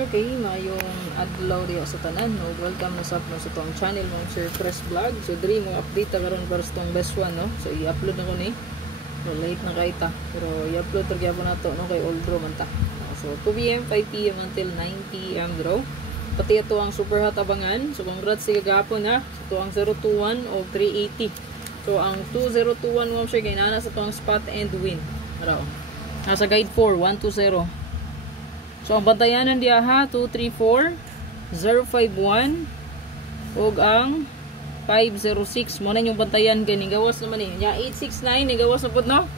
Okay, mayong adlaw diyo sa tanan. No? Welcome na sa itong channel mo, Sir Chris Vlog. So, diri mo update karon para sa itong best one, no? So, i-upload na ko ni. So, late na kaita. Pero, i-upload talaga po na to, no? Kay Old Bro man ta. So, 2 p.m., 5 p.m. until 9 p.m. bro. Pati ito ang super hot abangan. So, congrats sa gagapon, ha? So, ito ang 021 o 380. So, ang 2021 mo, Sir, kainana sa itong spot and win. Maraw. Nasa guide 4, 120. So, ang bantayanan diya ha, 234, 051, o ang 506. Muna yung bantayan gani. Gawas naman eh. Ya, 869, gawas na po, no?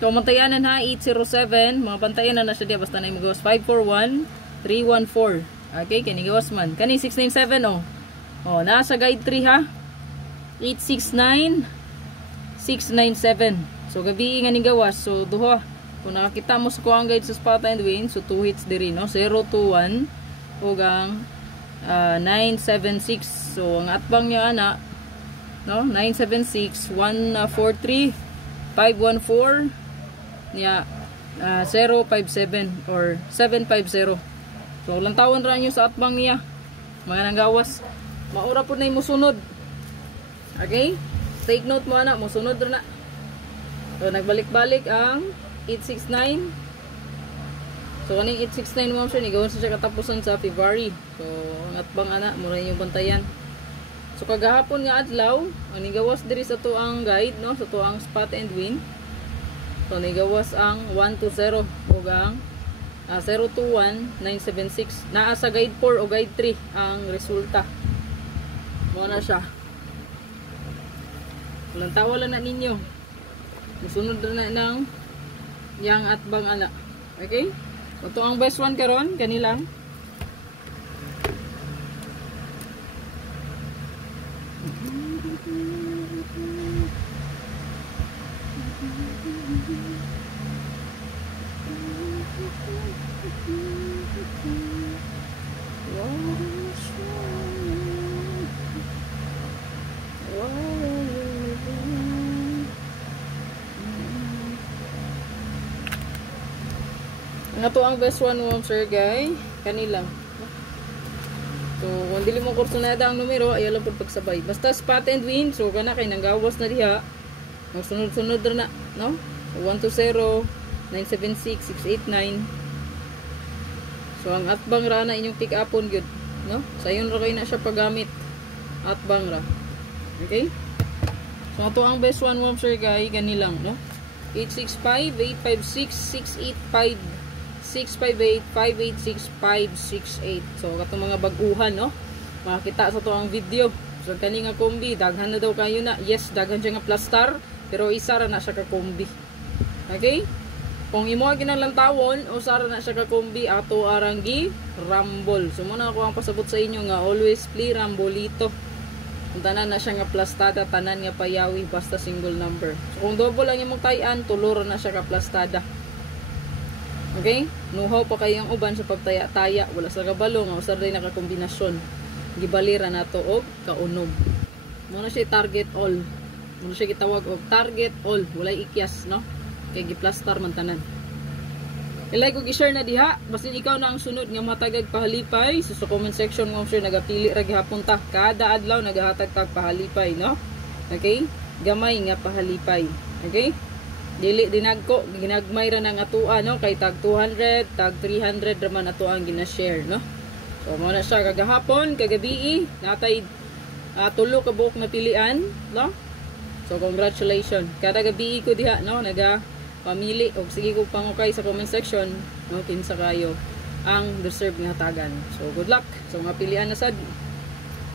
So, ang bantayanan ha, 807. Mga bantayanan na siya diya. Basta na yung gawas. 541, 314. Okay, kani gawas man. Kani 697, oh. Oh, nasa guide 3 ha. 869, 697. So, gabi nga ni gawas. So, duha. Kung nakakita mo sa kuang guide sa spot and win, so 2 hits diri, no? 021 ug ang 976. So ang atbang niya ana, no? 976 143 514 niya 057 or 750. So lang tawon ra nyo sa atbang niya. Mga nanggawas. Maura pud na musunod. Okay? Take note mo ana, musunod ra na. So nagbalik-balik ang 869. So, kaning 869 mo siya, nigawan siya katapusan sa February. So, ang atbang ana, mura yung bantayan. So, kagahapon nga adlaw, ang nigawas diri sa to ang guide, no? Sa to ang spot and win. So, nigawas ang 120 o ang 021 976. Naa sa guide 4 o guide 3 ang resulta. Muna siya. Walang tawa lang na ninyo. Musunod na ng yang atbang ana. Okay? Ito ang best one karon, kanilang. Nga to ang best one mo, sir, guy. Kanilang. So, kung dili mo kursunada ang numero, ayaw lang po pagsabay. Basta spot and win. So, kana kay nanggawas na diha. Magsunod-sunod na, no? So, 120, 976, 689. So, ang atbang ra na inyong pick-upon good, no? Sayon ra kayo na siya paggamit. Atbang ra. Okay? So, ito ang best one mo, sir, guy. Kanilang, no? 865, 856, 685, 658-586-568. So, katong mga baguhan, no? Makakita sa to ang video. So, kani nga kombi, daghan na daw kayo na. Yes, daghan siya nga plastar, pero isa ra na siya ka kombi. Okay? Kung imo ginalang tawon, o sara na siya ka kombi, ato aranggi, rambol. So, muna ako ang pasabot sa inyo nga, always play rambolito. Kung tanan na siya nga plastada, tanan nga payawi, basta single number. So, kung double lang yung tayan, tuluro na siya ka plastada. Okay? Nuhaw pa kayong uban sa pagtaya-taya. Wala sa kabalo nga. Usar rin nakakombinasyon. Gibalira na to og kaunog. Muna siya target all. Muna siya gitawag og target all. Walay ikyas, no? Kay giplastar man tanan. Ilay ko gi-share na diha. Basta ikaw na ang sunod nga matagag pahalipay. So, sa comment section mo sure nagapili ra gihapon ta. Kada adlaw nagahatag tag pahalipay, no? Okay? Gamay nga pahalipay. Okay? Dili dinagko, ginagmay ra ng atua, no? Kay tag 200, tag 300 raman ato ang gina-share, no? So, muna siya kagahapon, kagabi, natay tulo ka buok na pilian, no? So, congratulations. Kada gabi ko diha, no? Naga pamili, o sige ko pangukay sa comment section, no? Kinsa kayo ang deserve nga hatagan. So, good luck sa mga pilian na sad.